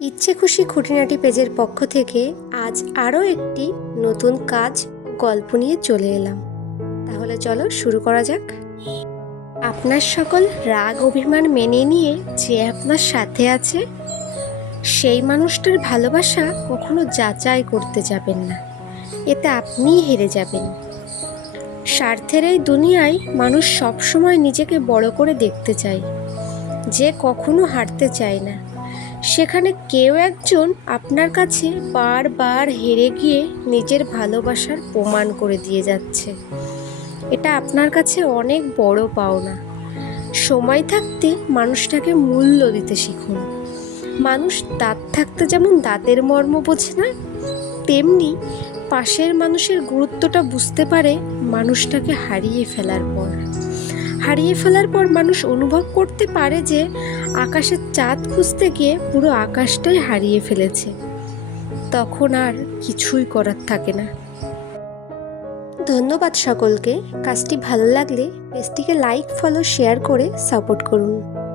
ইচ্ছে খুশি খুঁটিনাটি পেজের পক্ষ থেকে আজ আরও একটি নতুন কাজ গল্প নিয়ে চলে এলাম। তাহলে চলো শুরু করা যাক। আপনার সকল রাগ অভিমান মেনে নিয়ে যে আপনার সাথে আছে, সেই মানুষটার ভালোবাসা কখনো যাচাই করতে যাবেন না। এতে আপনিই হেরে যাবেন। স্বার্থের এই দুনিয়ায় মানুষ সবসময় নিজেকে বড় করে দেখতে চায়। যে কখনো হারতে চায় না। সেখানে কেউ একজন আপনার কাছে বারবার হেরে গিয়ে নিজের ভালোবাসার প্রমাণ করে দিয়ে যাচ্ছে। এটা আপনার কাছে অনেক বড় পাওনা। সময় থাকতে মানুষটাকে মূল্য দিতে শিখুন। মানুষ দাঁত থাকতে যেমন দাঁতের মর্ম বোঝে না, তেমনি পাশের মানুষের গুরুত্বটা বুঝতে পারে মানুষটাকে হারিয়ে ফেলার পর। হারিয়ে ফেলার পর মানুষ অনুভব করতে পারে যে আকাশের চাঁদ খুঁজতে গিয়ে পুরো আকাশটাই হারিয়ে ফেলেছে। তখন আর কিছুই করার থাকে না। ধন্যবাদ সকলকে। কাজটি ভালো লাগলে পেজটিকে লাইক, ফলো, শেয়ার করে সাপোর্ট করুন।